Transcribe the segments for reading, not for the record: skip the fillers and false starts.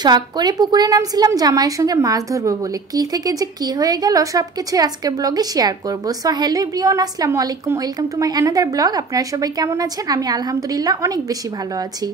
শখ করে পুকুরে নামছিলাম জামাইয়ের সঙ্গে মাছ ধরবো বলে কি থেকে যে কি হয়ে গেল সবকিছু আজকের ব্লগে শেয়ার করব। সো হ্যালো এভরিওয়ান, আসসালামু আলাইকুম, welcome to my another blog. আপনারা সবাই কেমন আছেন? আমি আলহামদুলিল্লাহ অনেক বেশি ভালো আছি।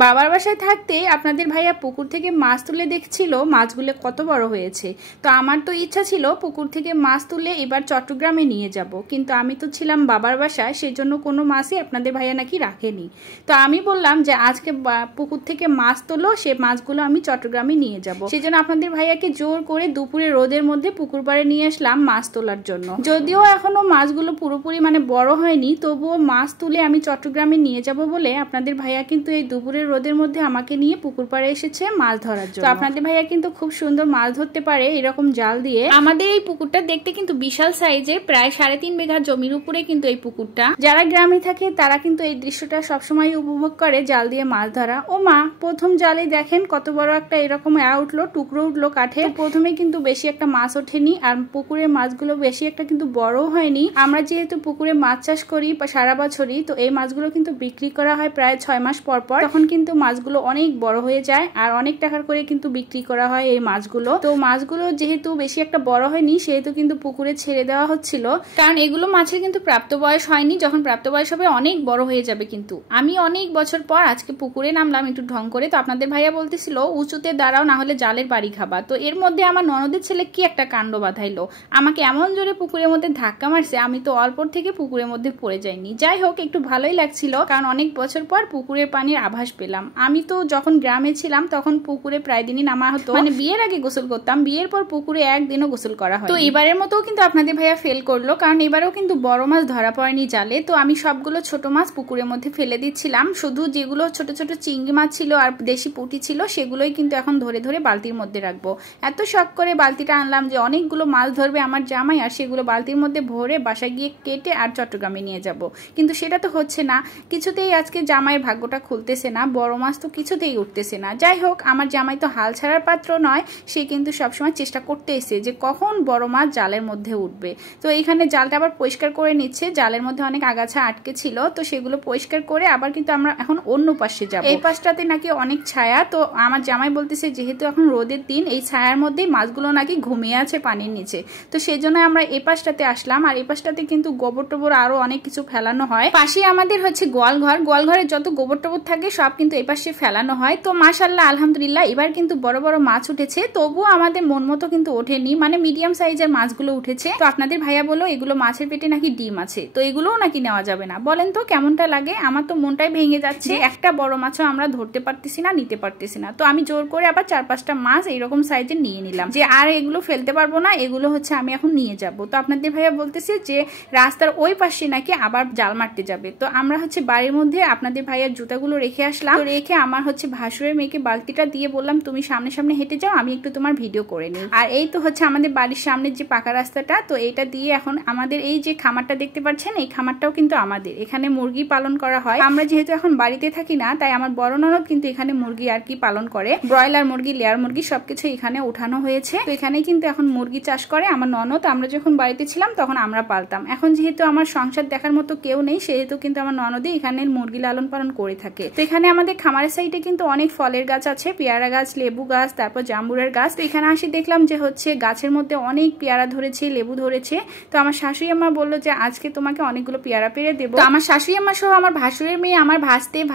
বাবার বাসায় থাকতে আপনাদের ভাইয়া পুকুর থেকে মাছ তুলে দেখছিল মাছগুলো কত বড় হয়েছে। তো আমার তো ইচ্ছা ছিল পুকুর থেকে মাছ তুলে এবার চট্টগ্রামে নিয়ে যাব, কিন্তু আমি তো ছিলাম বাবার বাসায়, সেই জন্য কোনো মাছই আপনাদের ভাইয়া নাকি রাখেনি। তো আমি বললাম যে আজকে পুকুর থেকে মাছ তোলো, সে মাছগুলো আমি চট্টগ্রামে নিয়ে যাব। সেই জন্য আপনাদের ভাইয়াকে জোর করে দুপুরে রোদের মধ্যে পুকুর পাড়ে নিয়ে আসলাম মাছ তোলার জন্য। যদিও এখনো মাছগুলো পুরোপুরি বড় হয়নি, তবুও মাছ তুলে আমি চট্টগ্রামে নিয়ে যাব বলে আপনাদের ভাইয়া কিন্তু এই দুপুরের রোদের মধ্যে আমাকে নিয়ে পুকুর পাড়ে এসেছে মাছ ধরার জন্য। তো আপনাদের ভাইয়া কিন্তু খুব সুন্দর মাছ ধরতে পারে এরকম জাল দিয়ে। আমাদের এই পুকুরটা দেখতে কিন্তু বিশাল সাইজের, প্রায় 3.5 বিঘা জমির উপরে কিন্তু এই পুকুরটা। যারা গ্রামে থাকে তারা কিন্তু এই দৃশ্যটা সবসময় উপভোগ করে জাল দিয়ে মাছ ধরা। ও মা, প্রথম জালে দেখেন কত বড় একটা এরকম উঠলো, টুকরো উঠলো কাঠে। প্রথমে কিন্তু বেশি একটা মাছ ওঠেনি, আর পুকুরের মাছগুলো বেশি একটা কিন্তু বড় হয়নি। আমরা যেহেতু পুকুরে মাছ চাষ করি সারা বছরই, তো এই মাছগুলো কিন্তু বিক্রি করা হয় প্রায় 6 মাস পর পর। তখন কিন্তু মাছগুলো অনেক বড় হয়ে যায় আর অনেক টাকার করে কিন্তু বিক্রি করা হয় এই মাছগুলো। তো মাছগুলো যেহেতু বেশি একটা বড় হয়নি, সেহেতু কিন্তু পুকুরে ছেড়ে দেওয়া হচ্ছিল, কারণ এগুলো মাছের কিন্তু প্রাপ্ত বয়স হয়নি। যখন প্রাপ্ত বয়স হবে অনেক বড় হয়ে যাবে। কিন্তু আমি অনেক বছর পর আজকে পুকুরে নামলাম একটু ঢং করে। তো আপনাদের ভাইয়া বলতেছিল উঁচুতে দাঁড়াও, না হলে জালের বাড়ি খাবা। তো এর মধ্যে আমার ননদের ছেলে কি একটা কাণ্ড বাঁধাইলো, আমাকে এমন জোরে পুকুরের মধ্যে ধাক্কা মারছে, আমি তো অল্প থেকে পুকুরের মধ্যে পড়ে যাইনি। যাই হোক, একটু ভালোই লাগছিল, কারণ অনেক বছর পর পুকুরের পানির আভাস পেলাম। আমি তো যখন গ্রামে ছিলাম তখন পুকুরে প্রায় দিনই নামা হতো, বিয়ের আগে গোসল করতাম, বিয়ের পর পুকুরে একদিনও গোসল করা হয়। তো এবারের মতো কিন্তু আপনাদের ভাইয়া ফেল করলো, কারণ এবারেও কিন্তু বড় মাছ ধরা পড়েনি জালে। তো আমি সবগুলো ছোট মাছ পুকুরের মধ্যে ফেলে দিচ্ছিলাম, শুধু যেগুলো ছোট ছোট চিংড়ি মাছ ছিল আর দেশি পুঁটি ছিল সেগুলোই কিন্তু এখন ধরে ধরে বালতির মধ্যে রাখবো। এত শখ করে বালতিটা আনলাম যে অনেকগুলো মাছ ধরবে আমার জামাই, আর সেগুলো বালতির মধ্যে ভরে বাসায় গিয়ে কেটে আর চট্টগ্রামে নিয়ে যাব। কিন্তু সেটা তো হচ্ছে না, কিছুতেই আজকে জামাইয়ের ভাগ্যটা খুলতেছে না, বড় মাছ তো কিছুতেই উঠতেছে না। যাই হোক, আমার জামাই তো হাল ছাড়ার পাত্র নয়, সে কিন্তু সবসময় চেষ্টা করতে এসে যে কখন বড় মাছ জালের মধ্যে উঠবে। তো এইখানে জালটা আবার পরিষ্কার করে নিচ্ছে, জালের মধ্যে অনেক আগাছা আটকে ছিল, তো সেগুলো পরিষ্কার করে আবার কিন্তু আমরা এখন অন্য পাশে যাব। এই পাশটাতে নাকি অনেক ছায়া। তো আমার জামাই বলতেছে যেহেতু এখন রোদের দিন, এই ছায়ার মধ্যেই মাছগুলো নাকি ঘুমিয়ে আছে পানির নিচে। তো সেই জন্য আমরা এই পাশটাতে আসলাম, আর এই পাশটাতে কিন্তু গোবর টোবর আরো অনেক কিছু ফেলানো হয়। পাশে আমাদের হচ্ছে গোয়ালঘর, গোয়ালঘরে যত গোবর টোবর থাকে সব কিন্তু এই পাশে ফেলানো হয়। তো মাশাআল্লাহ আলহামদুলিল্লাহ এবার কিন্তু বড় বড় মাছ উঠেছে, তবুও আমাদের মন মতো কিন্তু ওঠেনি, মিডিয়াম সাইজের মাছগুলো উঠেছে। তো আপনাদের ভাইয়া বলো এগুলো মাছের পেটে নাকি ডিম আছে, তো এগুলোও নাকি নেওয়া যাবে না। বলেন তো কেমনটা লাগে? আমার তো মনটাই ভেঙে যাচ্ছে, একটা বড় মাছও আমরা ধরতে পারতেছি না, নিতে পারতেছি না। তো আমি জোর করে আবার 4-5টা মাছ এইরকম সাইজের নিয়ে নিলাম, যে আর এগুলো ফেলতে পারবো না, এগুলো হচ্ছে আমি এখন নিয়ে যাব। তো আপনাদের ভাইয়া বলতেছে যে রাস্তার ওই পাশে নাকি আবার জাল মারতে যাবে। তো আমরা হচ্ছে বাড়ির মধ্যে আপনাদের ভাইয়ার জুতাগুলো রেখে আসলাম। তো রেখে আমার হচ্ছে ভাসুরের মেয়েকে বালতিটা দিয়ে বললাম তুমি সামনে সামনে হেঁটে যাও, আমি একটু তোমার ভিডিও করে নিই। আর এই তো হচ্ছে আমাদের বাড়ির সামনের যে পাকা রাস্তাটা, তো এটা দিয়ে এখন আমাদের এই যে খামারটা দেখতে পাচ্ছেন, এই খামারটাও কিন্তু আমাদের। এখানে মুরগি পালন করা হয়। আমরা যেহেতু এখন বাড়িতে থাকি না, তাই আমার বড় ননদ কিন্তু এখানে মুরগি আর কি পালন করে, ব্রয়লার মুরগি, লেয়ার মুরগি সবকিছু এখানে উঠানো হয়েছে। তো এখানে কিন্তু এখন মুরগি চাষ করে আমার ননদ। আমরা যখন বাড়িতে ছিলাম তখন আমরা পালতাম। এখন যেহেতু আমার সংসার দেখার মতো কেউ নেই, সেহেতু কিন্তু আমার ননদই এখানে মুরগি লালন পালন করে থাকে। তো এখানে আমাদের খামারের সাইডে কিন্তু অনেক ফলের গাছ আছে, পেয়ারা গাছ, লেবু গাছ, তারপর জাম্বুরের গাছ। তো এখানে আসি দেখলাম যে হচ্ছে গাছের মধ্যে অনেক পেয়ারা ধরেছে, লেবু ধরেছে। তো আমার শাশুড়ি আম্মা বললো যে আজকে তোমাকে অনেকগুলো পেয়ারা পেরে দেবো। তো আমার শাশুড়ি আম্মা সহ আমার ভাসুরের মেয়ে, আমার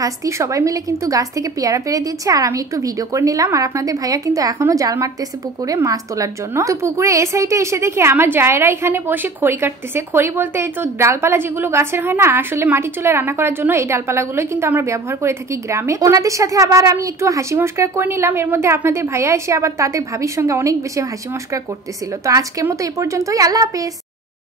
ভাস্তি সবাই মিলে কিন্তু গাছ থেকে পেয়ারা পেরে দিচ্ছে, আর আমি একটু ভিডিও করে নিলাম। আর আপনাদের ভাইয়া কিন্তু এখনো জাল মারতেছে পুকুরে মাছ তোলার জন্য। তো পুকুরে এই সাইডে এসে দেখি আমার জায়েরা এখানে বসে খড়ি কাটতেছে। খড়ি বলতে এই তো ডালপালা যেগুলো গাছের হয় না, আসলে মাটি চুলায় রান্না করার জন্য এই ডালপালাগুলোই কিন্তু আমরা ব্যবহার করে থাকি গ্রামে। ওনাদের সাথে আবার আমি একটু হাসি মস্করা করে নিলাম। এর মধ্যে আপনাদের ভাইয়া এসে আবার তাদের ভাবির সঙ্গে অনেক বেশি হাসি মস্করা করতেছিল। তো আজকের মতো এই পর্যন্তই, আল্লাহ হাফেজ।